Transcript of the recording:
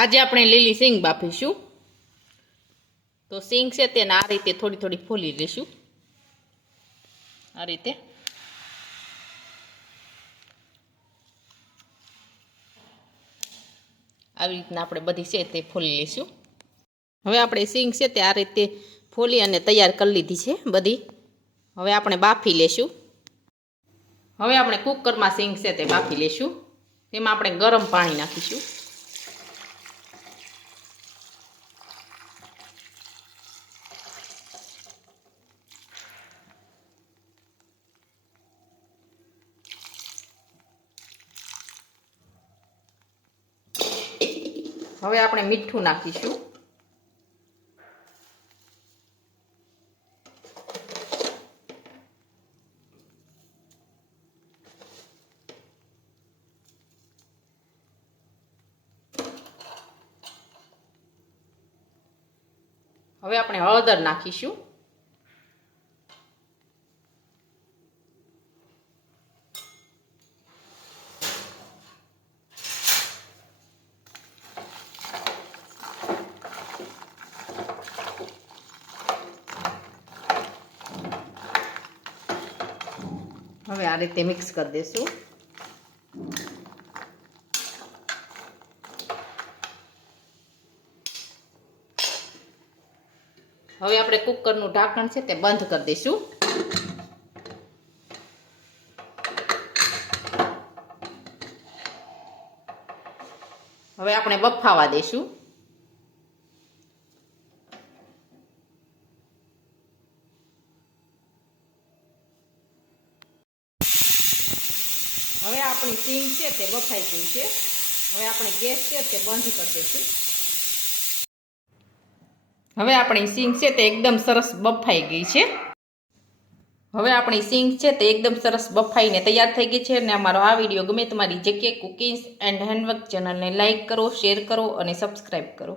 આજે આપણે લીલી સિંગ બાફીશું. તો સિંગ છે તેને આ રીતે થોડી થોડી ફોલી લઈશું. આ રીતે આવી રીતના આપણે બધી છે તે ફોલી લઈશું. હવે આપણે સિંગ છે તે આ રીતે ફોલી અને તૈયાર કરી લીધી છે બધી. હવે આપણે બાફી લેશું. હવે આપણે કુકરમાં સિંગ છે તે બાફી લેશું. તેમાં આપણે ગરમ પાણી નાખીશું. હવે આપણે મીઠું નાખીશું. હવે આપણે હળદર નાખીશું. હવે આ રીતે મિક્સ કરી દઈશું. હવે આપણે કુકરનું ઢાંકણ છે તે બંધ કરી દઈશું. હવે આપણે બફાવા દઈશું. હવે આપણી સિંગ છે તે બફાઈ ગઈ છે. હવે આપણે ગેસ છે તે બંધ કરી દઈશું. હવે આપણી સિંગ છે તે એકદમ સરસ બફાઈ ગઈ છે. હવે આપણી સિંગ છે તે એકદમ સરસ બફાઈને તૈયાર થઈ ગઈ છે. અને અમારો આ વિડીયો ગમે તમારી જેકે કુકિંગ્સ એન્ડ હેન્ડવર્ક ચેનલને લાઇક કરો, શેર કરો અને સબસ્ક્રાઈબ કરો.